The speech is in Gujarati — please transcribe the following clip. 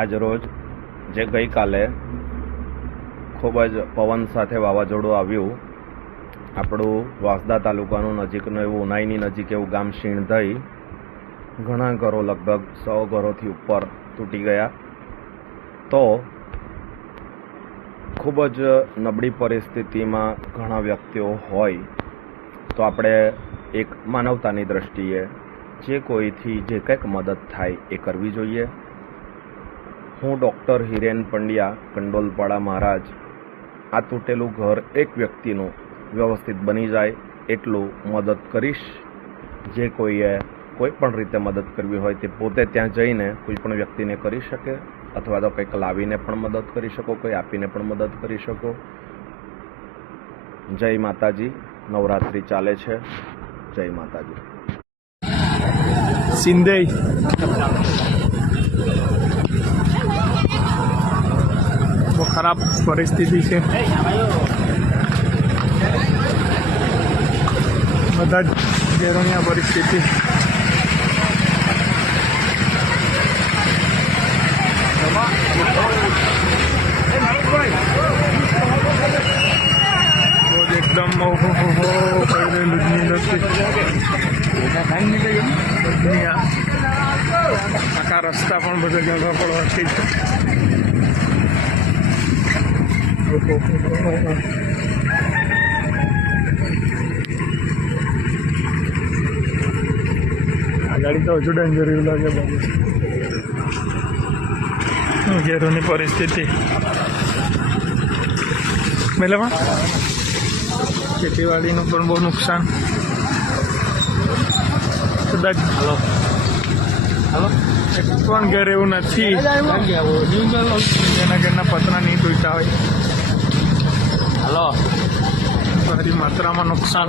આજ રોજ જે ગઈકાલે ખૂબ જ પવન સાથે વાવાઝોડું આવ્યું, આપણું વાંસદા તાલુકાનું નજીકનું એવું ઉનાઈની નજીક એવું ગામ શીણધઈ, ઘણા ઘરો લગભગ 100 ઘરોથી ઉપર તૂટી ગયા. તો ખૂબ જ નબળી પરિસ્થિતિમાં ઘણા વ્યક્તિઓ હોય તો આપણે એક માનવતાની દ્રષ્ટિએ જે કોઈથી જે કંઈક મદદ થાય એ કરવી જોઈએ. હું ડૉક્ટર હિરેન પંડ્યા, કંડોલપાડા મહારાજ, આ તૂટેલું ઘર એક વ્યક્તિનું વ્યવસ્થિત બની જાય એટલું મદદ કરીશ. જે કોઈએ કોઈ પણ રીતે મદદ કરવી હોય તે પોતે ત્યાં જઈને કોઈ પણ વ્યક્તિને કરી શકે, અથવા તો કંઈક લાવીને પણ મદદ કરી શકો, કોઈ આપીને પણ મદદ કરી શકો. જય માતાજી. નવરાત્રિ ચાલે છે. જય માતાજી. સિંધઈ બહુ ખરાબ પરિસ્થિતિ છે. બધા જ ઘેરોની આ પરિસ્થિતિ. એકદમ આખા રસ્તા પણ બધો જગા પડવાથી આ ગાડી તો હજુ ડેન્જર એવું લાગે. બાબુ ઘેરોની પરિસ્થિતિ મેલામાં ખેતીવાડીનું પણ બહુ નુકસાન. કદાચ એક પણ ઘર એવું નથી જેના ઘરના પતરા નહીં તૂટ્યા હોય. ભારી માત્રામાં નુકસાન.